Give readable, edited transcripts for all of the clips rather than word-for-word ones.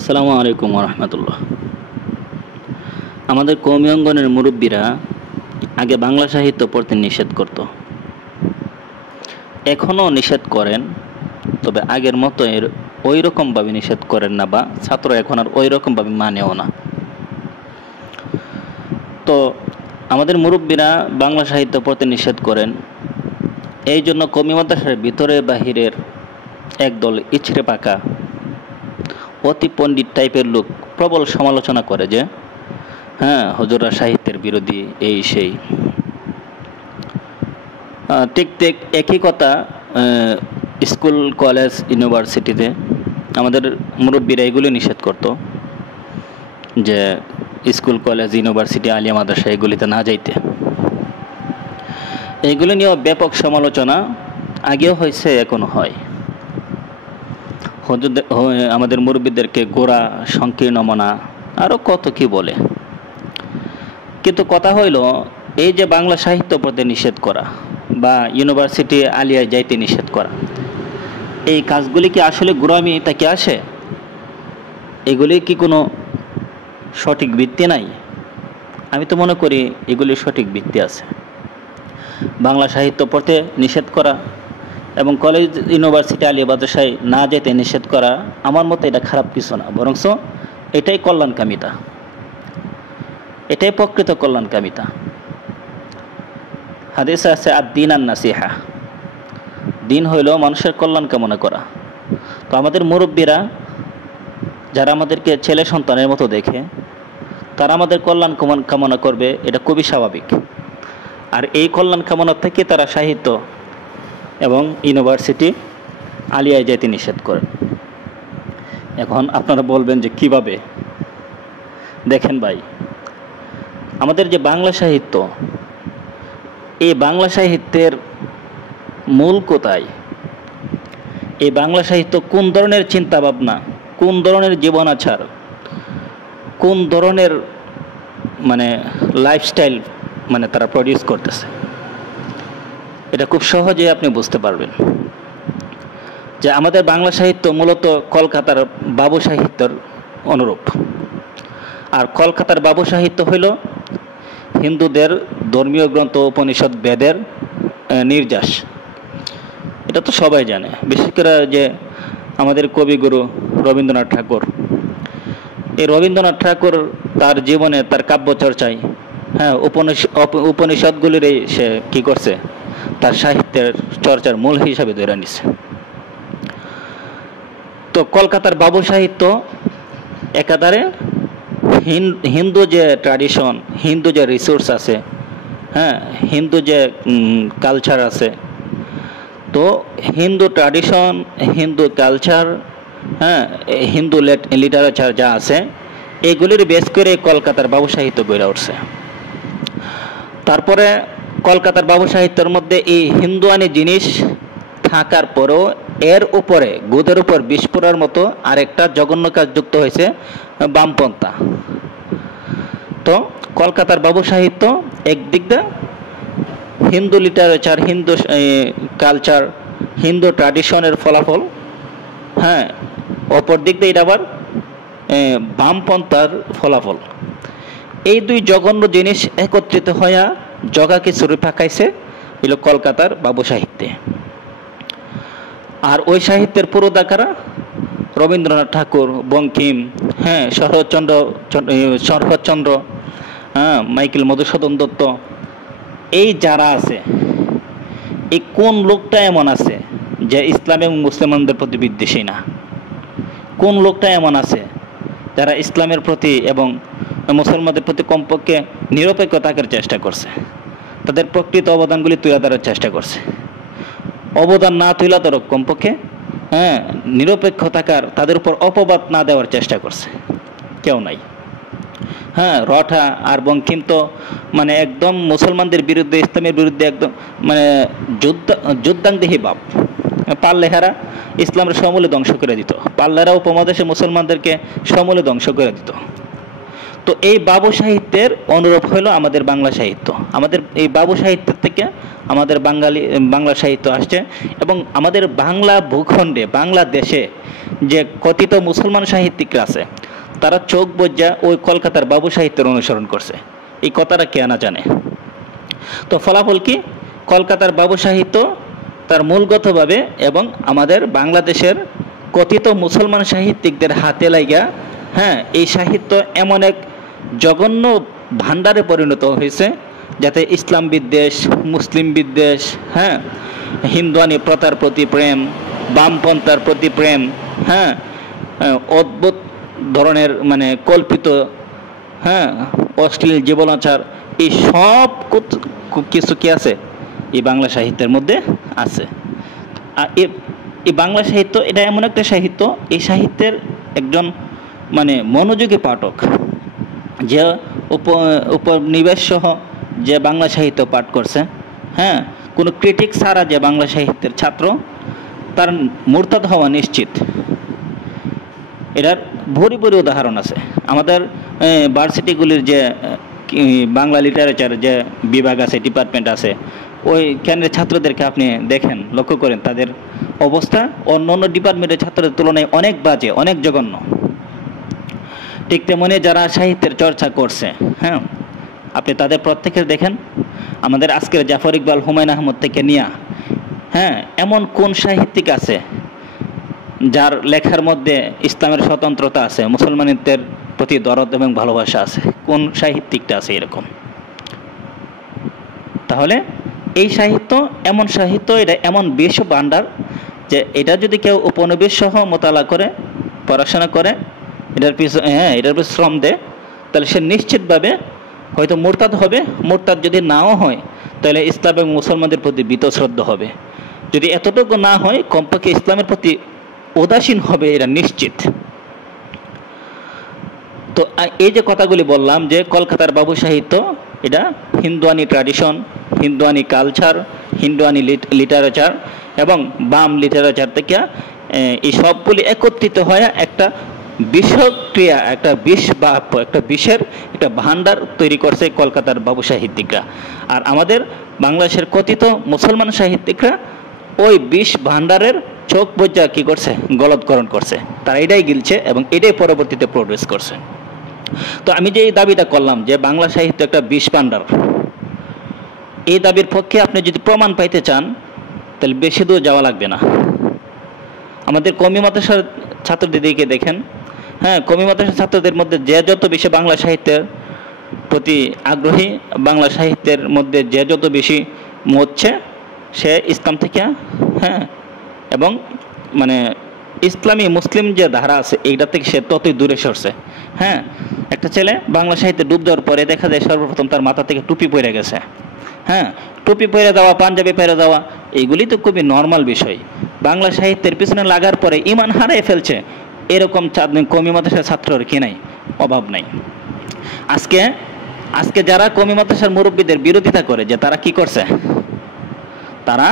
আসসালামু আলাইকুম রহমতুল্লাহ। আমাদের কওমি অঙ্গনের মুরব্বীরা আগে বাংলা সাহিত্য পড়তে নিষেধ করত, এখনও নিষেধ করেন, তবে আগের মতো ওই রকমভাবে নিষেধ করেন না, বা ছাত্র এখন আর ওই রকমভাবে মানেও না। তো আমাদের মুরব্বীরা বাংলা সাহিত্য পড়তে নিষেধ করেন, এই জন্য কওমি মাদ্রাসার ভিতরে বাহিরের একদল ইছড়ে পাকা অতি পণ্ডিত টাইপের লোক প্রবল সমালোচনা করে যে হ্যাঁ, হুজুররা সাহিত্যের বিরোধী, এই সেই। ঠিক ঠিক একই কথা স্কুল, কলেজ, ইউনিভার্সিটিতে আমাদের মুরব্বীরা এগুলি নিষেধ করত যে স্কুল, কলেজ, ইউনিভার্সিটি, আলিয়া মাদ্রাসা এগুলিতে না যাইতে। এগুলি নিয়েও ব্যাপক সমালোচনা আগেও হয়েছে, এখনো হয়। আমাদের মুরব্বীদেরকে গোড়া, সংকীর্ণ মনা, আরও কত কি বলে। কিন্তু কথা হইল, এই যে বাংলা সাহিত্য পড়তে নিষেধ করা বা ইউনিভার্সিটি, আলিয়ায় যাইতে নিষেধ করা, এই কাজগুলি কি আসলে গোড়ামি থেকে আসে? এগুলি কি কোনো সঠিক ভিত্তি নাই? আমি তো মনে করি এগুলির সঠিক ভিত্তি আছে। বাংলা সাহিত্য পড়তে নিষেধ করা এবং কলেজ, ইউনিভার্সিটি, আলিয়া মাদ্রাসায় না যেতে নিষেধ করা, আমার মতে এটা খারাপ কিছু না, বরঞ্চ এটাই কল্যাণকামিতা, এটাই প্রকৃত কল্যাণকামিতা। হাদিসে আছে আদ-দীন আন-নাসিহা, দিন হইল মানুষের কল্যাণ কামনা করা। তো আমাদের মুরব্বীরা যারা আমাদেরকে ছেলে সন্তানের মতো দেখে, তারা আমাদের কল্যাণ কামনা করবে, এটা খুবই স্বাভাবিক। আর এই কল্যাণ কামনা থেকে তারা সাহিত্য এবং ইউনিভার্সিটি, আলিয়ায় যেতে নিষেধ করেন। এখন আপনারা বলবেন যে কিভাবে? দেখেন ভাই, আমাদের যে বাংলা সাহিত্য, এই বাংলা সাহিত্যের মূল কোথায়? এই বাংলা সাহিত্য কোন ধরনের চিন্তা ভাবনা, কোন ধরনের জীবনাচার, কোন ধরনের লাইফস্টাইল তারা প্রডিউস করতেছে, এটা খুব সহজে আপনি বুঝতে পারবেন। যে আমাদের বাংলা সাহিত্য মূলত কলকাতার বাবু সাহিত্যের অনুরূপ। আর কলকাতার বাবু সাহিত্য হইল হিন্দুদের ধর্মীয় গ্রন্থ, উপনিষদ, বেদের নির্যাস। এটা তো সবাই জানে। বিশেষ করে যে আমাদের কবিগুরু রবীন্দ্রনাথ ঠাকুর, এই রবীন্দ্রনাথ ঠাকুর তার জীবনে, তার কাব্য চর্চায়, হ্যাঁ, উপনিষদগুলির সে কি করছে, তার সাহিত্যের চর্চার মূল হিসাবে ধরে নিছে। তো কলকাতার বাবু সাহিত্য একাধারে হিন্দু যে ট্র্যাডিশন, হিন্দু যে রিসোর্স আছে, হ্যাঁ, হিন্দু যে কালচার আছে, তো হিন্দু ট্র্যাডিশন, হিন্দু কালচার, হ্যাঁ, হিন্দু লিটারেচার যা আছে, এগুলির বেস করে কলকাতার বাবু সাহিত্য গড়ে উঠছে। তারপরে কলকাতার বাবু সাহিত্যের মধ্যে এই হিন্দুয়ানি জিনিস থাকার পরেও এর উপরে, গুদের উপর বিস্ফোরার মতো আরেকটা জঘন্য কাজ যুক্ত হয়েছে, বামপন্থা। তো কলকাতার বাবু সাহিত্য একদিক দিয়ে হিন্দু লিটারেচার, হিন্দু কালচার, হিন্দু ট্র্যাডিশনের ফলাফল, হ্যাঁ, অপর দিক দিয়ে এটা আবার বামপন্থার ফলাফল। এই দুই জঘন্য জিনিস একত্রিত হইয়া জগাকে ছুরি ফাঁকাইছে হইল কলকাতার বাবু সাহিত্যে। আর ওই সাহিত্যের পুরোধাকারা রবীন্দ্রনাথ ঠাকুর, বঙ্কিম, হ্যাঁ, শরৎচন্দ্র, হ্যাঁ, মাইকেল মধুসূদন দত্ত, এই যারা আছে, এই কোন লোকটা এমন আছে যে ইসলাম এবং মুসলমানদের প্রতি বিদ্বেষী না? কোন লোকটা এমন আছে যারা ইসলামের প্রতি এবং মুসলমানদের প্রতি কমপক্ষে নিরপেক্ষ থাকার চেষ্টা করছে, তাদের প্রকৃত অবদানগুলি তুলে ধরার চেষ্টা করছে? অবদান না তুলে ধরক, কমপক্ষে হ্যাঁ নিরপেক্ষ থাকার, তাদের উপর অপবাদ না দেওয়ার চেষ্টা করছে, কেউ নাই। হ্যাঁ, রঠা আর বঙ্কিম তো একদম মুসলমানদের বিরুদ্ধে, ইসলামের বিরুদ্ধে একদম যুদ্ধাংদেহী বাপ। পাল্লেহারা ইসলামের সমূলে ধ্বংস করে দিত, পাল্লেহারা উপমহাদেশে মুসলমানদেরকে সমূলে ধ্বংস করে দিত। তো এই বাবু সাহিত্যের অনুরূপ হলো আমাদের বাংলা সাহিত্য। আমাদের এই বাবু সাহিত্যের থেকে আমাদের বাংলা সাহিত্য আসছে, এবং আমাদের বাংলা ভূখণ্ডে বাংলাদেশে যে কথিত মুসলমান সাহিত্যিকরা আছে তারা চোখ বুজা ওই কলকাতার বাবু সাহিত্যের অনুসরণ করছে। এই কথাটা কে না জানে? তো ফলাফল কি? কলকাতার বাবু সাহিত্য তার মূলগতভাবে এবং আমাদের বাংলাদেশের কথিত মুসলমান সাহিত্যিকদের হাতে লাগা, হ্যাঁ, এই সাহিত্য এমন এক জঘন্য ভাণ্ডারে পরিণত হয়েছে যাতে ইসলাম বিদ্বেষ, মুসলিম বিদ্বেষ, হ্যাঁ, হিন্দুয়ানি প্রথার প্রতি প্রেম, বামপন্থার প্রতি প্রেম, হ্যাঁ, অদ্ভুত ধরনের মানে কল্পিত, হ্যাঁ, অশ্লীল জীবনাচার, এই সব কিছু কি আছে এই বাংলা সাহিত্যের মধ্যে আছে। আর এই বাংলা সাহিত্য এটা এমন একটা সাহিত্য, এই সাহিত্যের একজন মানে মনোযোগী পাঠক যে উপনিবেশ সহ যে বাংলা সাহিত্য পাঠ করছে, হ্যাঁ, কোনো ক্রিটিক ছাড়া যে বাংলা সাহিত্যের ছাত্র, তার মুরতাদ হওয়া নিশ্চিত। এটার ভরি ভরি উদাহরণ আছে। আমাদের ভার্সিটিগুলির যে বাংলা লিটারেচার যে বিভাগ আছে, ডিপার্টমেন্ট আছে, ওইখানের ছাত্রদেরকে আপনি দেখেন, লক্ষ্য করেন, তাদের অবস্থা অন্য অন্য ডিপার্টমেন্টের ছাত্রদের তুলনায় অনেক বাজে, অনেক জঘন্য। ঠিক তেমনি যারা সাহিত্যের চর্চা করছে, হ্যাঁ, আপনি তাদের প্রত্যেকের দেখেন, আমাদের আজকের জাফর ইকবাল, হুমায়ুন আহমদ থেকে নিয়া, হ্যাঁ, এমন কোন সাহিত্যিক আছে যার লেখার মধ্যে ইসলামের স্বতন্ত্রতা আছে, মুসলমানদের প্রতি দরদ এবং ভালোবাসা আছে? কোন সাহিত্যিকটা আছে এরকম? তাহলে এই সাহিত্য এমন সাহিত্য, এটা এমন বিশ্ব ভাণ্ডার যে এটা যদি কেউ উপনিবেশ সহ মোতালা করে, পড়াশোনা করে, এটার পিছনে শ্রম দেয়, তাহলে সে নিশ্চিতভাবে হয়তো মুরতাদ হবে। মুরতাদ যদি নাও হয় তাহলে ইসলাম এবং মুসলমানদের প্রতি বীতশ্রদ্ধ হবে। যদি এতটুকু না হয়, কমপক্ষে ইসলামের প্রতি উদাসীন হবে, এটা নিশ্চিত। তো এই যে কথাগুলি বললাম যে কলকাতার বাবু সাহিত্য এটা হিন্দুয়ানি ট্র্যাডিশন, হিন্দুয়ানি কালচার, হিন্দুয়ানি লিটারেচার এবং বাম লিটারেচার থেকে এই সবগুলি একত্রিত হয়ে একটা বিষক্রিয়া, একটা বিষের একটা ভাণ্ডার তৈরি করছে কলকাতার বাবু সাহিত্যিকরা। আর আমাদের বাংলাদেশের কথিত মুসলমান সাহিত্যিকরা ওই বিষ ভাণ্ডারের চোখ বোঝা কি করছে? গলৎকরণ করছে। তারা এটাই গিলছে এবং এটাই পরবর্তীতে প্রডিউস করছে। তো আমি যে এই দাবিটা করলাম যে বাংলা সাহিত্য একটা বিষ ভাণ্ডার, এই দাবির পক্ষে আপনি যদি প্রমাণ পাইতে চান তাহলে বেশি দূর যাওয়া লাগবে না। আমাদের কওমি মাদ্রাসার ছাত্রদিদিকে দেখেন, হ্যাঁ, কওমি মাদ্রাসার ছাত্রদের মধ্যে যে যত বেশি বাংলা সাহিত্যের প্রতি আগ্রহী, বাংলা সাহিত্যের মধ্যে যে যত বেশি মরছে, সে ইসলাম থেকে, হ্যাঁ, এবং মানে ইসলামী মুসলিম যে ধারা আছে এইটা থেকে সে ততই দূরে সরছে। হ্যাঁ, একটা ছেলে বাংলা সাহিত্যে ডুব দেওয়ার পরে দেখা যায় সর্বপ্রথম তার মাথা থেকে টুপি পরে গেছে। হ্যাঁ, টুপি পরে দেওয়া, পাঞ্জাবি পরে দেওয়া, এইগুলি তো খুবই নর্মাল বিষয়। বাংলা সাহিত্যের পিছনে লাগার পরে ইমান হারিয়ে ফেলছে, এরকম কওমি মাদ্রাসার ছাত্রর কি নাই? অভাব নাই। আজকে যারা কওমি মাদ্রাসার মুরব্বীদের বিরোধিতা করে, যে তারা কি করছে? তারা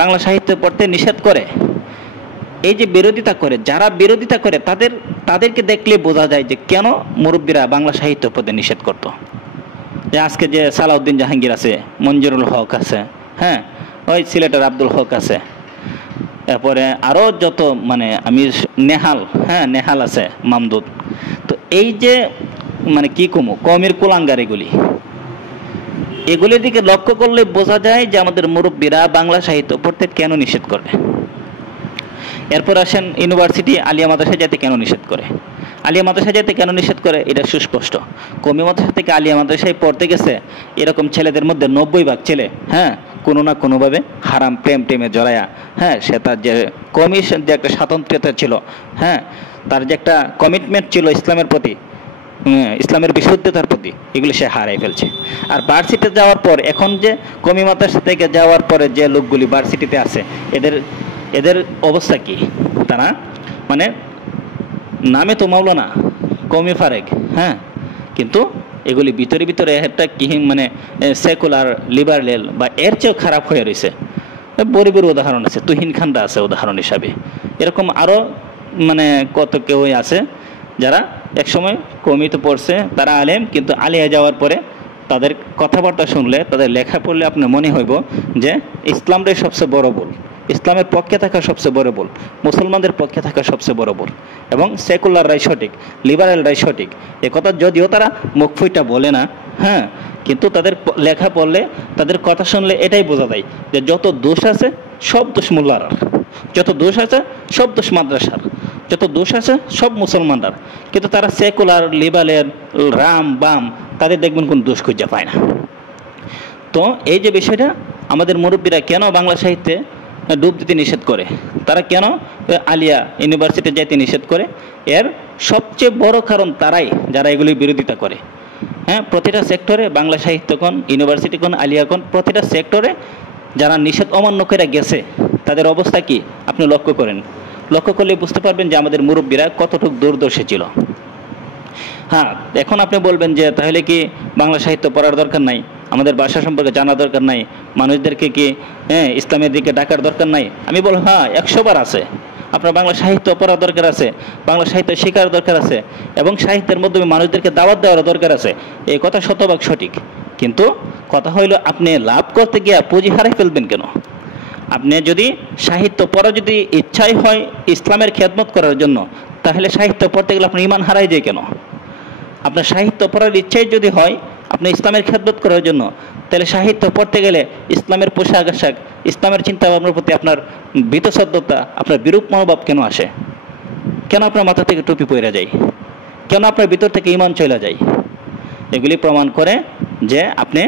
বাংলা সাহিত্য পড়তে নিষেধ করে। এই যে বিরোধিতা করে, যারা বিরোধিতা করে তাদেরকে দেখলে বোঝা যায় যে কেন মুরব্বীরা বাংলা সাহিত্য পড়তে নিষেধ করত। যে আজকে যে সালাউদ্দিন জাহাঙ্গীর আছে, মঞ্জুরুল হক আছে, হ্যাঁ, ওই সিলেটের আব্দুল হক আছে, তারপরে আরও যত মানে আমি নেহাল, হ্যাঁ, নেহাল আছে, মামদুদ। তো এই যে মানে কি কমু কওমির কুলাঙ্গার, এগুলির দিকে লক্ষ্য করলে বোঝা যায় যে আমাদের মুরব্বীরা বাংলা সাহিত্য পড়তে কেন নিষেধ করে। এরপর আসেন ইউনিভার্সিটি, আলিয়া মাদ্রাসা যেতে কেন নিষেধ করে? আলিয়া মাদ্রাসা যেতে কেন নিষেধ করে? এটা সুস্পষ্ট। কওমি মাদ্রাসা থেকে আলিয়া মাদ্রাসায় পড়তে গেছে এরকম ছেলেদের মধ্যে 90% ছেলে, হ্যাঁ, কোনো না কোনোভাবে হারাম প্রেমে জড়ায়া, হ্যাঁ, সে তার যে কমিশন যে একটা স্বাতন্ত্র্যতা ছিল, হ্যাঁ, তার যে একটা কমিটমেন্ট ছিল ইসলামের প্রতি, ইসলামের বিশুদ্ধতার প্রতি, এগুলো সে হারাই ফেলছে। আর ভার্সিটিতে যাওয়ার পর, এখন যে কওমি মাদ্রাসা থেকে যাওয়ার পরে যে লোকগুলি ভার্সিটিতে আছে, এদের অবস্থা কি? তারা মানে নামে তো মাওলানা, কওমি ফারেক, হ্যাঁ, কিন্তু এগুলি ভিতরে একটা কি মানে সেকুলার, লিবারেল বা এর চেয়েও খারাপ হয়ে রয়েছে। বড় উদাহরণ আছে, তুহিন খান্ডা আছে উদাহরণ হিসাবে। এরকম আরও মানে কত কেউই আছে যারা একসময় কমিতে পড়ছে, তারা আলেম, কিন্তু আলিয়া যাওয়ার পরে তাদের কথাবার্তা শুনলে, তাদের লেখা পড়লে আপনার মনে হইব যে ইসলামটাই সবচেয়ে বড় ভুল, ইসলামের পক্ষে থাকা সবচেয়ে বড় ভুল, মুসলমানদের পক্ষে থাকা সবচেয়ে বড় ভুল, এবং সেকুলাররাই সঠিক, লিবারেলরাই সঠিক। কথা যদিও তারা মুখ ফুইটা বলে না, হ্যাঁ, কিন্তু তাদের লেখা পড়লে, তাদের কথা শুনলে এটাই বোঝা যায় যে যত দোষ আছে সব দোষ মোল্লার, যত দোষ আছে সব দোষ মাদ্রাসার, যত দোষ আছে সব মুসলমানরার। কিন্তু তারা সেকুলার, লিবারেল, রাম বাম, তাদের দেখবেন কোন দোষ খুঁজে পায় না। তো এই যে বিষয়টা, আমাদের মুরব্বীরা কেন বাংলা সাহিত্যে ডুব দিতে নিষেধ করে, তারা কেন আলিয়া ইউনিভার্সিটি যেতে নিষেধ করে, এর সবচেয়ে বড় কারণ তারাই যারা এগুলির বিরোধিতা করে। হ্যাঁ, প্রতিটা সেক্টরে, বাংলা সাহিত্য কোন, ইউনিভার্সিটি কোন, আলিয়া কোন, প্রতিটা সেক্টরে যারা নিষেধ অমান্য করে গেছে তাদের অবস্থা কি আপনি লক্ষ্য করেন। লক্ষ্য করলে বুঝতে পারবেন যে আমাদের মুরব্বীরা কতটুকু দূরদর্শী ছিল। হ্যাঁ, এখন আপনি বলবেন যে তাহলে কি বাংলা সাহিত্য পড়ার দরকার নাই, আমাদের ভাষা সম্পর্কে জানা দরকার নাই, মানুষদেরকে কি ইসলামের দিকে ডাকার দরকার নাই? আমি বলব হ্যাঁ, 100 বার আছে। আপনার বাংলা সাহিত্য পড়ার দরকার আছে, বাংলা সাহিত্য শেখার দরকার আছে, এবং সাহিত্যের মাধ্যমে মানুষদেরকে দাওয়াত দেওয়ার দরকার আছে। এই কথা শতভাগ সঠিক। কিন্তু কথা হইল, আপনি লাভ করতে গিয়ে পুঁজি হারাই ফেলবেন কেন? আপনি যদি সাহিত্য পড়া যদি ইচ্ছাই হয় ইসলামের খেদমত করার জন্য, তাহলে সাহিত্য পড়তে গেলে আপনার ইমান হারাই যায় কেন? আপনার সাহিত্য পড়ার ইচ্ছাই যদি হয় আপনি ইসলামের খেদমত করার জন্য, তাহলে সাহিত্য পড়তে গেলে ইসলামের পোশাক আশাক, ইসলামের চিন্তা ভাবনার প্রতি আপনার বীতশ্রদ্ধতা, আপনার বিরূপ মনোভাব কেন আসে? কেন আপনার মাথা থেকে টুপি পড়ে যায়? কেন আপনার ভিতর থেকে ইমান চলে যায়? এগুলি প্রমাণ করে যে আপনি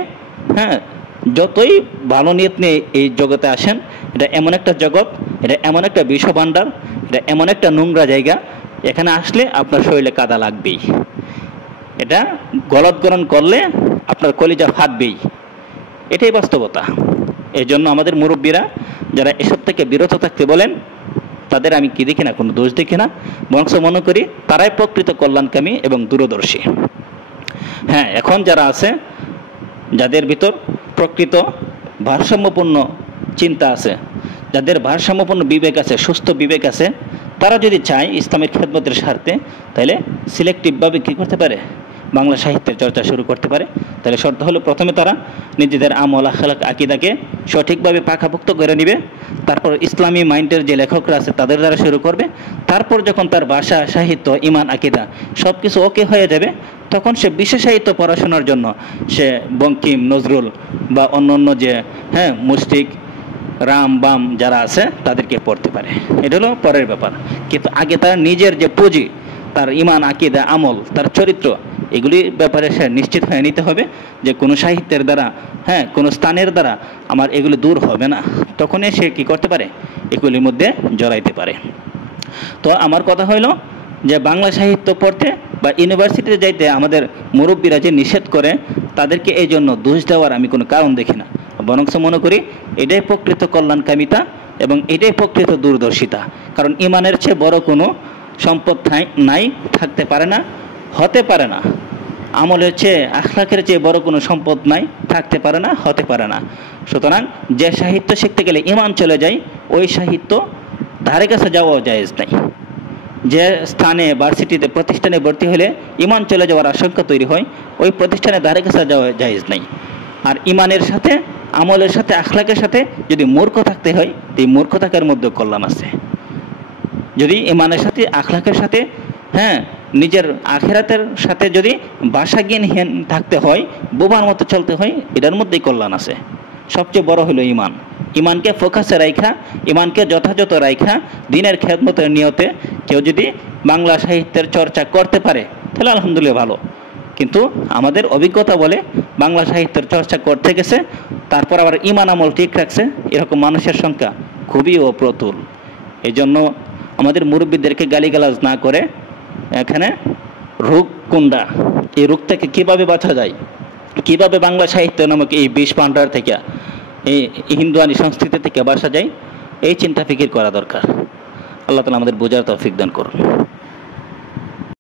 যতই ভালো নিয়ত নিয়ে এই জগতে আসেন, এটা এমন একটা জগৎ, এটা এমন একটা বিশ্ব ভাণ্ডার, এটা এমন একটা নোংরা জায়গা, এখানে আসলে আপনার শরীরে কাদা লাগবেই। এটা গলৎকরণ করলে আপনার কলিজা ফাটবেই, এটাই বাস্তবতা। এই জন্য আমাদের মুরব্বীরা যারা এসব থেকে বিরত থাকতে বলেন, তাদের আমি কি দেখি না, কোনো দোষ দেখি না, বরং মনে করি তারাই প্রকৃত কল্যাণকামী এবং দূরদর্শী। হ্যাঁ, এখন যারা আছে, যাদের ভিতর প্রকৃত ভারসাম্যপূর্ণ চিন্তা আছে, যাদের ভারসাম্যপূর্ণ বিবেক আছে, সুস্থ বিবেক আছে, তারা যদি চায় ইসলামের খেদমতের স্বার্থে, তাহলে সিলেক্টিভভাবে কী করতে পারে, বাংলা সাহিত্যের চর্চা শুরু করতে পারে। তাহলে শর্ত হলো, প্রথমে তারা নিজেদের আমল, আখলাক, আকিদাকে সঠিকভাবে পাকাপোক্ত করে নেবে, তারপর ইসলামী মাইন্ডের যে লেখকরা আছে তাদের দ্বারা শুরু করবে। তারপর যখন তার ভাষা, সাহিত্য, ইমান, আকিদা সব কিছু ওকে হয়ে যাবে, তখন সে বিশ্ব সাহিত্য পড়াশোনার জন্য সে বঙ্কিম, নজরুল বা অন্য যে মুশফিক, রাম বাম যারা আছে তাদেরকে পড়তে পারে। এটা হলো পরের ব্যাপার। কিন্তু আগে তার নিজের যে পুঁজি, তার ইমান, আকিদা, আমল, তার চরিত্র, এগুলির ব্যাপারে সে নিশ্চিত হয়ে নিতে হবে যে কোনো সাহিত্যের দ্বারা, কোনো স্থানের দ্বারা আমার এগুলি দূর হবে না। তখনই সে কি করতে পারে, এগুলির মধ্যে জড়াইতে পারে। তো আমার কথা হইল যে বাংলা সাহিত্য পড়তে বা ইউনিভার্সিটিতে যাইতে আমাদের মুরব্বীরা যে নিষেধ করে, তাদেরকে এই জন্য দোষ দেওয়ার আমি কোনো কারণ দেখি না। বরং মনে করি এটাই প্রকৃত কল্যাণকামিতা এবং এটাই প্রকৃত দূরদর্শিতা। কারণ ইমানের চেয়ে বড় কোনো সম্পদ নাই, থাকতে পারে না, হতে পারে না। আমলের চেয়ে, আখলাকের চেয়ে বড় কোনো সম্পদ নাই, থাকতে পারে না, হতে পারে না। সুতরাং যে সাহিত্য শিখতে গেলে ইমান চলে যায়, ওই সাহিত্য ধারে কাছে যাওয়াও জায়েজ নাই। যে স্থানে, ভার্সিটিতে, প্রতিষ্ঠানে ভর্তি হলে ইমান চলে যাওয়ার আশঙ্কা তৈরি হয়, ওই প্রতিষ্ঠানে ধারে কাছে যাওয়া জায়েজ নাই। আর ইমানের সাথে, আমলের সাথে, আখলাকের সাথে যদি মূর্খ থাকতে হয়, এই মূর্খ থাকার মধ্যে কল্যাণ আছে। যদি ইমানের সাথে, আখলাকের সাথে, নিজের আখেরাতের সাথে যদি ভাষাজ্ঞানহীন থাকতে হয়, বোবার মতো চলতে হয়, এটার মধ্যেই কল্যাণ আছে। সবচেয়ে বড় হলো ইমান। ইমানকে ফোকাসে রাখা, ইমানকে যথাযথ রাখা, দিনের খেদমতের নিয়তে কেউ যদি বাংলা সাহিত্যের চর্চা করতে পারে, তাহলে আলহামদুলিল্লাহ ভালো। কিন্তু আমাদের অভিজ্ঞতা বলে বাংলা সাহিত্যের চর্চা করতে গেছে, তারপর আবার ইমান আমল ঠিক রাখছে, এরকম মানুষের সংখ্যা খুবই অপ্রতুল। এই জন্য আমাদের মুরব্বীদেরকে গালিগালাজ না করে এখানে রোগ কোনটা, এই রোগ থেকে কীভাবে বাঁচা যায়, কীভাবে বাংলা সাহিত্য নামক এই বিষ ভাণ্ডার থেকে, এই হিন্দুয়ানি সংস্কৃতি থেকে বাঁচা যায়, এই চিন্তা ফিকির করা দরকার। আল্লাহ তাআলা আমাদের বোঝার তৌফিক দান করুন।